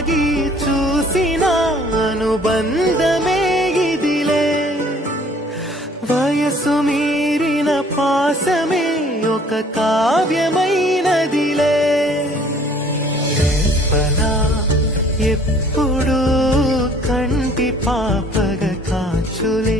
ఆగి చూసిన అనుబంధమే ఇదిలే వయసు మీరిన పాసమే ఒక కావ్యమైనదిలే రేపలా ఎప్పుడు కంటి పాపగ కాచులే